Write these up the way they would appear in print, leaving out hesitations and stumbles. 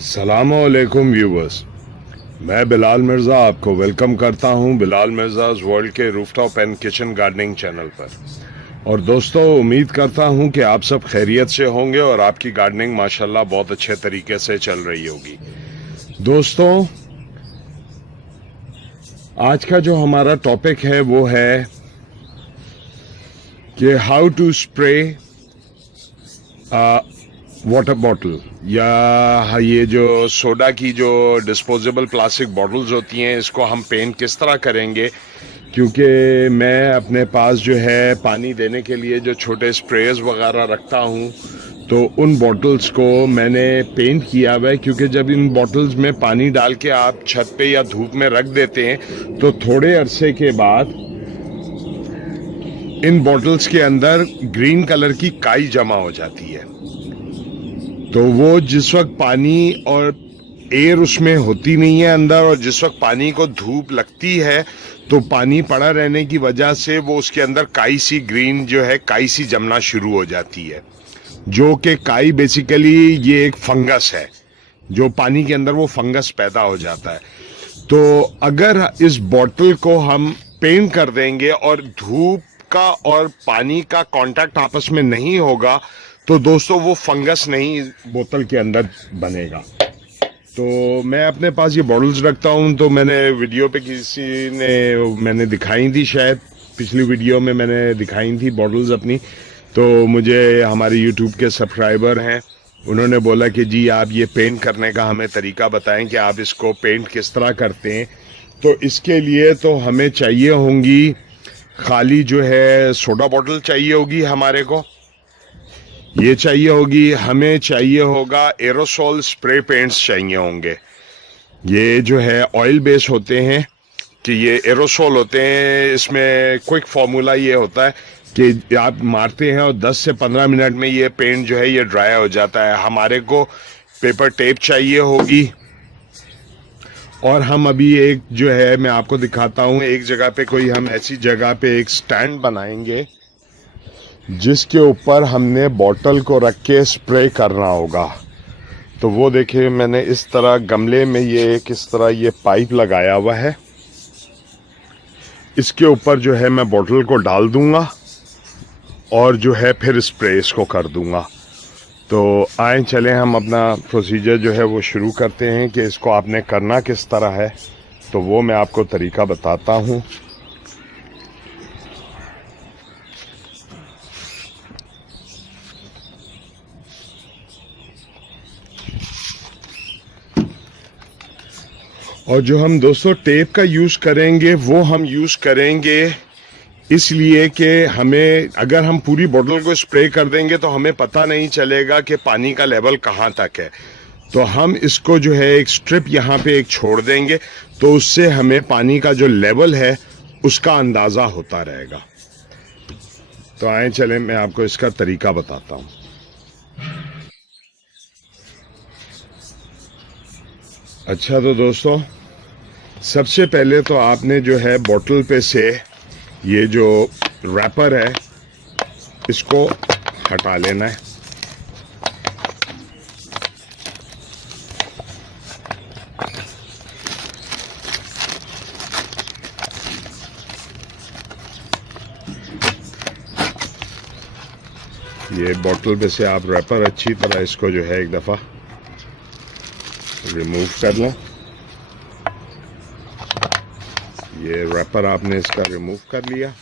अस्सलामुअलैकुम व्यूवर्स, मैं बिलाल मिर्ज़ा आपको वेलकम करता हूं बिलाल मिर्ज़ाज़ वर्ल्ड के rooftop and kitchen gardening channel पर। और दोस्तों, उम्मीद करता हूं कि आप सब खैरियत से होंगे और आपकी गार्डनिंग माशाल्लाह बहुत अच्छे तरीके से चल रही होगी। दोस्तों, आज का जो हमारा टॉपिक है वो है कि how to spray water bottle, या ये जो सोडा की जो डिस्पोजेबल प्लास्टिक बॉटल्स होती हैं, इसको हम पेंट किस तरह करेंगे। क्योंकि मैं अपने पास जो है पानी देने के लिए जो छोटे स्प्रेयर्स वगैरह रखता हूँ, तो उन बॉटल्स को मैंने पेंट किया हुआ है। क्योंकि जब इन बॉटल्स में पानी डाल के आप छत पे या धूप में रख देते हैं तो थोड़े अरसे के बाद इन बॉटल्स के अंदर ग्रीन कलर की काई जमा हो जाती है। तो वो जिस वक्त पानी और एयर उसमें होती नहीं है अंदर, और जिस वक्त पानी को धूप लगती है तो पानी पड़ा रहने की वजह से वो उसके अंदर काई सी ग्रीन जो है काई सी जमना शुरू हो जाती है। जो कि काई बेसिकली ये एक फंगस है, जो पानी के अंदर वो फंगस पैदा हो जाता है। तो अगर इस बॉटल को हम पेंट कर देंगे और धूप का और पानी का कांटेक्ट आपस में नहीं होगा, तो दोस्तों वो फंगस नहीं बोतल के अंदर बनेगा। तो मैं अपने पास ये बॉटल्स रखता हूँ। तो मैंने वीडियो पे मैंने दिखाई थी, शायद पिछली वीडियो में मैंने दिखाई थी बॉटल्स अपनी। तो मुझे हमारे यूट्यूब के सब्सक्राइबर हैं, उन्होंने बोला कि जी आप ये पेंट करने का हमें तरीका बताएं कि आप इसको पेंट किस तरह करते हैं। तो इसके लिए तो हमें चाहिए होंगी खाली जो है सोडा बॉटल चाहिए होगी हमारे को, ये चाहिए होगी, हमें चाहिए होगा एरोसोल स्प्रे पेंट्स चाहिए होंगे। ये जो है ऑयल बेस होते हैं कि ये एरोसोल होते हैं। इसमें क्विक फार्मूला ये होता है कि आप मारते हैं और 10 से 15 मिनट में ये पेंट जो है ये ड्राई हो जाता है। हमारे को पेपर टेप चाहिए होगी, और हम अभी एक जो है मैं आपको दिखाता हूँ, एक जगह पे कोई हम ऐसी जगह पे एक स्टैंड बनाएंगे जिसके ऊपर हमने बॉटल को रख के स्प्रे करना होगा। तो वो देखिए, मैंने इस तरह गमले में ये किस तरह ये पाइप लगाया हुआ है। इसके ऊपर जो है मैं बॉटल को डाल दूंगा और जो है फिर स्प्रे इसको कर दूंगा। तो आए चलें हम अपना प्रोसीजर जो है वो शुरू करते हैं कि इसको आपने करना किस तरह है। तो वो मैं आपको तरीका बताता हूँ। और जो हम दोस्तों टेप का यूज़ करेंगे वो हम यूज़ करेंगे इसलिए कि हमें, अगर हम पूरी बोतल को स्प्रे कर देंगे तो हमें पता नहीं चलेगा कि पानी का लेवल कहाँ तक है। तो हम इसको जो है एक स्ट्रिप यहाँ पे एक छोड़ देंगे, तो उससे हमें पानी का जो लेवल है उसका अंदाज़ा होता रहेगा। तो आए चलें मैं आपको इसका तरीका बताता हूँ। अच्छा, तो दोस्तों सबसे पहले तो आपने जो है बोतल पे से ये जो रैपर है इसको हटा लेना है। ये बॉटल में से आप रैपर अच्छी तरह इसको जो है एक दफ़ा रिमूव कर लें। ये रैपर आपने इसका रिमूव कर लिया।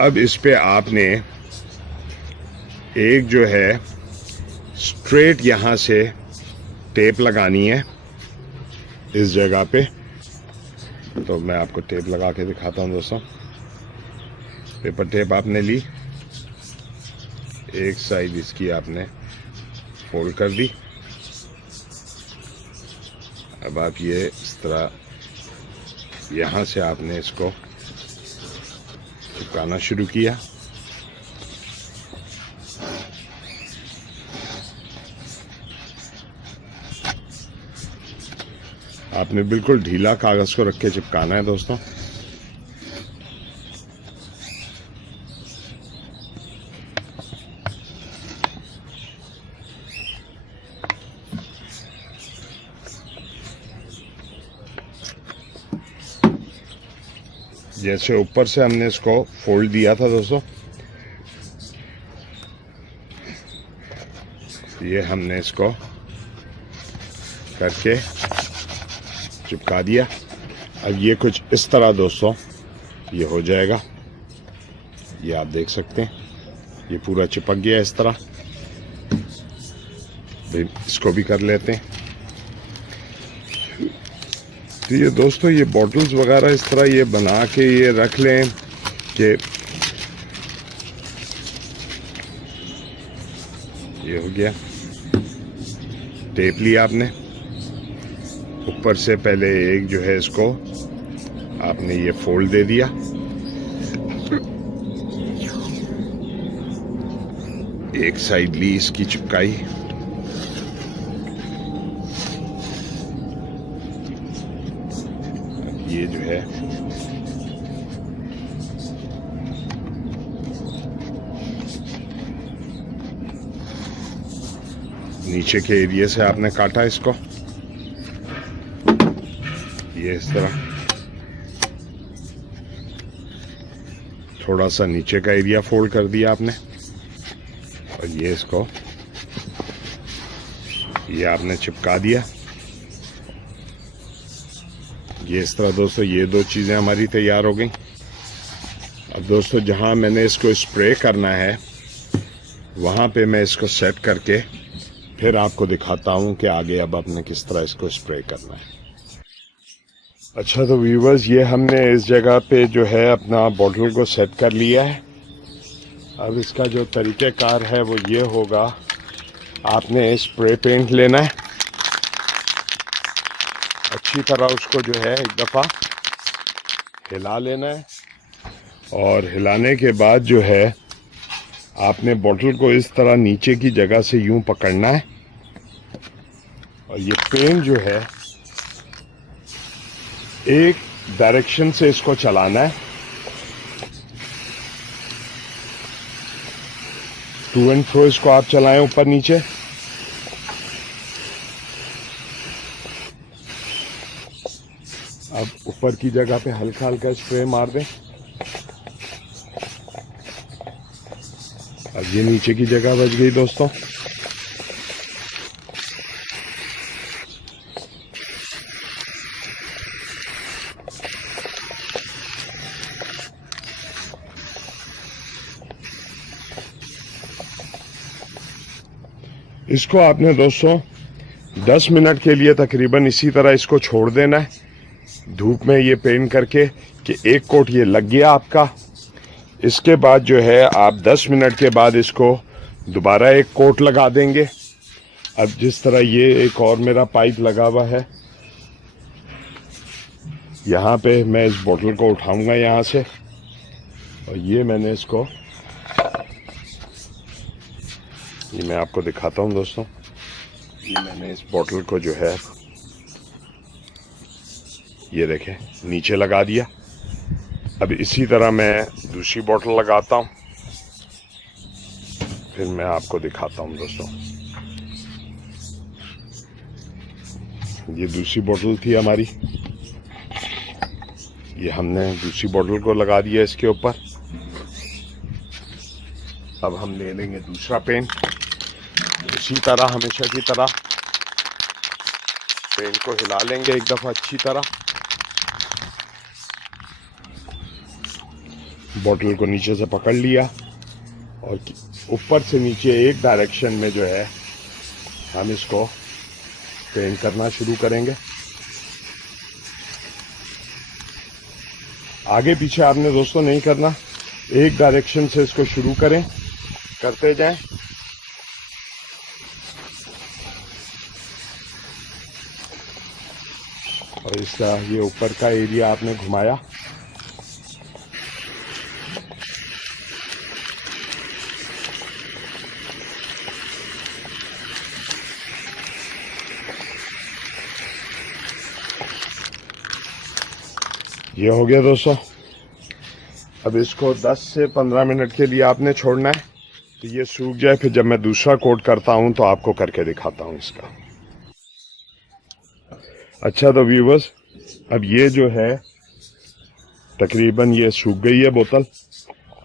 अब इस पे आपने एक जो है स्ट्रेट यहाँ से टेप लगानी है इस जगह पे। तो मैं आपको टेप लगा के दिखाता हूँ दोस्तों। पेपर टेप आपने ली, एक साइड इसकी आपने फोल्ड कर दी। अब आप ये इस तरह यहाँ से आपने इसको चिपकाना शुरू किया। आपने बिल्कुल ढीला कागज को रख के चिपकाना है दोस्तों। जैसे ऊपर से हमने इसको फोल्ड दिया था दोस्तों, ये हमने इसको करके चिपका दिया। अब ये कुछ इस तरह दोस्तों ये हो जाएगा। ये आप देख सकते हैं ये पूरा चिपक गया इस तरह। इसको भी कर लेते हैं। तो ये दोस्तों ये बॉटल्स वगैरह इस तरह ये बना के ये रख लें कि ये हो गया। टेप लिया आपने, ऊपर से पहले एक जो है इसको आपने ये फोल्ड दे दिया। एक साइड ली इसकी चिपकाई। ये जो है नीचे के एरिया से आपने काटा इसको, ये इस तरह थोड़ा सा नीचे का एरिया फोल्ड कर दिया आपने। और ये इसको ये आपने चिपका दिया। ये इस तरह दोस्तों ये दो चीज़ें हमारी तैयार हो गई। अब दोस्तों जहां मैंने इसको स्प्रे करना है वहां पे मैं इसको सेट करके फिर आपको दिखाता हूं कि आगे अब आपने किस तरह इसको स्प्रे करना है। अच्छा तो व्यूवर्स ये हमने इस जगह पे जो है अपना बॉटल को सेट कर लिया है। अब इसका जो तरीक़ेकार है वो ये होगा, आपने स्प्रे पेंट लेना है, अच्छी तरह उसको जो है एक दफ़ा हिला लेना है। और हिलाने के बाद जो है आपने बॉटल को इस तरह नीचे की जगह से यूं पकड़ना है और ये पेंट जो है एक डायरेक्शन से इसको चलाना है। टू एंड फ्रो इसको आप चलाएं ऊपर नीचे। अब ऊपर की जगह पे हल्का हल्का स्प्रे मार दें। अब ये नीचे की जगह बच गई दोस्तों। इसको आपने दोस्तों 10 मिनट के लिए तकरीबन इसी तरह इसको छोड़ देना है धूप में ये पेंट करके कि एक कोट ये लग गया आपका। इसके बाद जो है आप 10 मिनट के बाद इसको दोबारा एक कोट लगा देंगे। अब जिस तरह ये एक और मेरा पाइप लगा हुआ है, यहाँ पे मैं इस बोतल को उठाऊंगा यहाँ से और ये मैंने इसको ये मैं आपको दिखाता हूँ दोस्तों। ये मैंने इस बोतल को जो है ये देखें नीचे लगा दिया। अब इसी तरह मैं दूसरी बोतल लगाता हूँ, फिर मैं आपको दिखाता हूँ दोस्तों। ये दूसरी बोतल थी हमारी, ये हमने दूसरी बोतल को लगा दिया इसके ऊपर। अब हम ले लेंगे दूसरा पेन। इसी तरह हमेशा की तरह पेन को हिला लेंगे एक दफ़ा अच्छी तरह। बॉटल को नीचे से पकड़ लिया और ऊपर से नीचे एक डायरेक्शन में जो है हम इसको पेंट करना शुरू करेंगे। आगे पीछे आपने दोस्तों नहीं करना, एक डायरेक्शन से इसको शुरू करें, करते जाएं। और इस तरह ये ऊपर का एरिया आपने घुमाया। ये हो गया दोस्तों। अब इसको 10 से 15 मिनट के लिए आपने छोड़ना है, तो ये सूख जाए। फिर जब मैं दूसरा कोट करता हूं तो आपको करके दिखाता हूं इसका। अच्छा तो व्यूवर्स, अब ये जो है तकरीबन ये सूख गई है बोतल।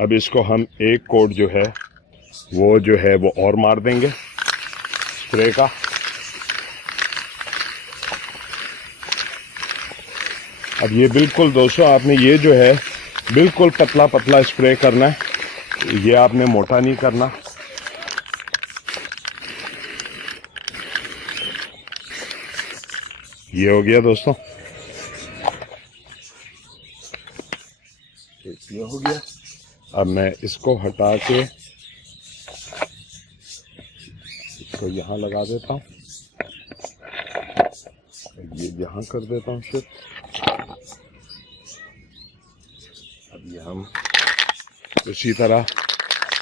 अब इसको हम एक कोट जो है वो और मार देंगे स्प्रे का। अब ये बिल्कुल दोस्तों आपने ये जो है बिल्कुल पतला पतला स्प्रे करना है, ये आपने मोटा नहीं करना। ये हो गया दोस्तों, ये हो गया। अब मैं इसको हटा के इसको यहाँ लगा देता हूँ, ये यहाँ कर देता हूँ फिर। अब ये हम इसी तरह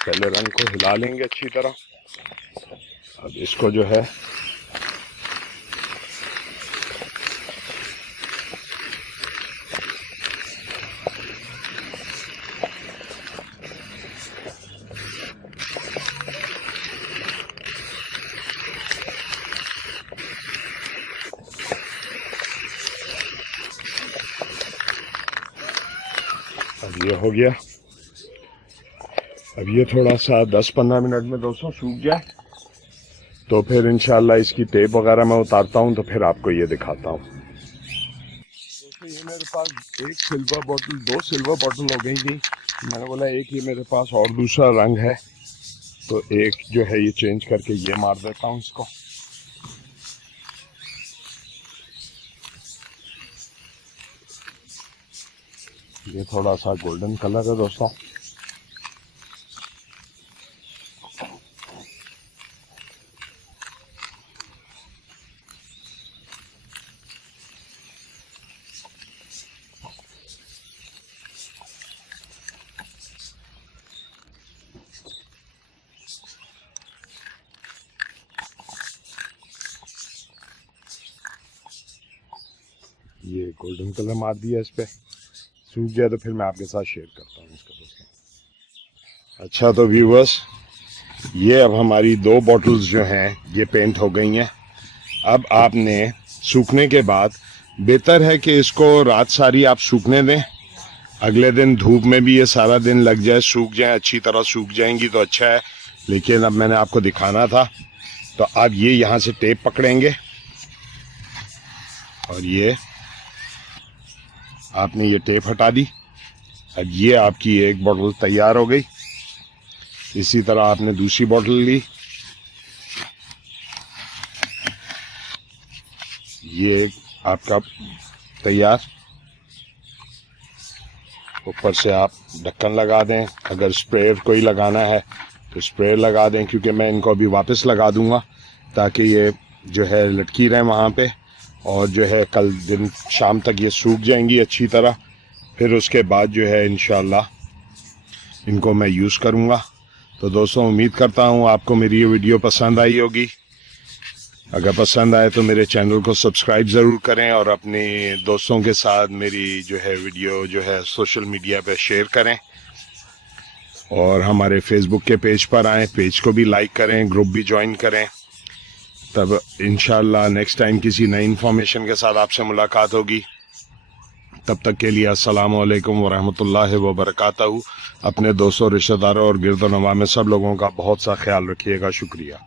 पहले रंग को हिला लेंगे अच्छी तरह। अब इसको जो है अब ये हो गया। अब ये थोड़ा सा 10-15 मिनट में दोस्तों सूख जाए तो फिर इंशाल्लाह इसकी टेप वगैरह मैं उतारता हूँ, तो फिर आपको ये दिखाता हूँ। दोस्तों ये मेरे पास एक सिल्वर बॉटल, 2 सिल्वर बॉटल हो गई थी। मैंने बोला एक ही मेरे पास और दूसरा रंग है, तो एक जो है ये चेंज करके ये मार देता हूँ इसको। ये थोड़ा सा गोल्डन कलर है दोस्तों। ये गोल्डन कलर मार दिया इस पे, सूख गया तो फिर मैं आपके साथ शेयर करता हूँ इसका दोस्तों। अच्छा तो व्यूवर्स, ये अब हमारी 2 बॉटल्स जो हैं ये पेंट हो गई हैं। अब आपने सूखने के बाद बेहतर है कि इसको रात सारी आप सूखने दें, अगले दिन धूप में भी ये सारा दिन लग जाए, सूख जाए, अच्छी तरह सूख जाएंगी तो अच्छा है। लेकिन अब मैंने आपको दिखाना था, तो आप ये यहाँ से टेप पकड़ेंगे और ये आपने ये टेप हटा दी। अब ये आपकी एक बोतल तैयार हो गई। इसी तरह आपने दूसरी बोतल ली, ये आपका तैयार। ऊपर से आप ढक्कन लगा दें, अगर स्प्रेयर कोई लगाना है तो स्प्रेयर लगा दें, क्योंकि मैं इनको अभी वापस लगा दूंगा ताकि ये जो है लटकी रहे वहाँ पे, और जो है कल दिन शाम तक ये सूख जाएंगी अच्छी तरह। फिर उसके बाद जो है इंशाल्लाह इनको मैं यूज़ करूँगा। तो दोस्तों उम्मीद करता हूँ आपको मेरी ये वीडियो पसंद आई होगी। अगर पसंद आए तो मेरे चैनल को सब्सक्राइब ज़रूर करें और अपने दोस्तों के साथ मेरी जो है वीडियो जो है सोशल मीडिया पे शेयर करें, और हमारे फेसबुक के पेज पर आएँ, पेज को भी लाइक करें, ग्रुप भी ज्वाइन करें। तब इंशाल्लाह नेक्स्ट टाइम किसी नई इन्फॉर्मेशन के साथ आपसे मुलाकात होगी। तब तक के लिए अस्सलाम वालेकुम वरहमतुल्लाहि वबरकातहू। अपने दोस्तों, रिश्तेदारों और गिरदो नवा में सब लोगों का बहुत सा ख्याल रखिएगा। शुक्रिया।